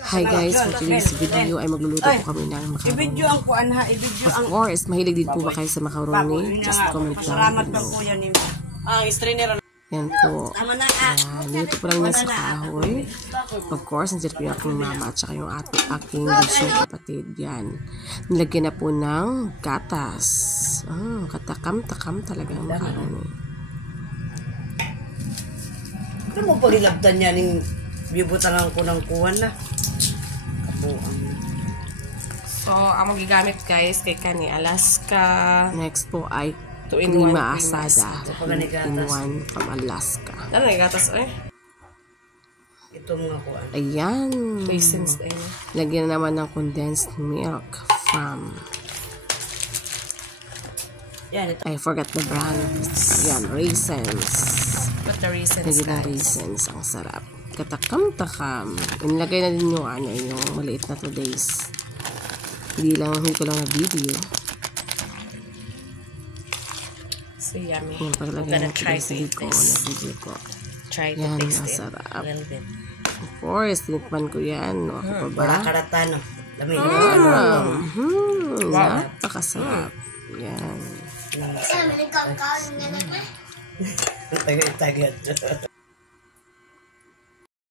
Hi guys, for today's video ay magluluto po kami ng macaroni. I-video ang kuan ha, i-video ang... Of course, mahilig din po ba kayo sa macaroni? Just comment down Salamat below. po yan. Ang strainer. Yan po. Yan, dito po lang yan sa kahoy. Of course, nandiyan po yung aking mama at saka yung aking bunsong kapatid. Yan. Nilagyan na po ng gatas. Katakam-takam talaga ang macaroni. Ano mo pagilabdan yan yung bibutangan ko ng kuwan na? So, ang magigamit guys kay kani Alaska. Next po ay Prima Asada. 2-in-1 from Alaska. Ano na gatas eh? Ito mga kuwan. Ayan. Raisins eh. Lagyan na naman ng condensed milk from... Yan, ito. I forgot the brand. Yan, raisins. But the raisins Lagyan ng raisins. Ang sarap. Katakam-takam. Inilagay na din yung yung maliit na 2 days. Hindi ko lang na video. So yummy. Yan, paglagay ng try sa to eat ko, this. na video ko. Try to Yan, taste ang it. sarap. A little bit. Of course, tinikman ko yan. Ako pa ba? Para karatan. Dami yung Napakasarap. Yan. Tagay-tagay.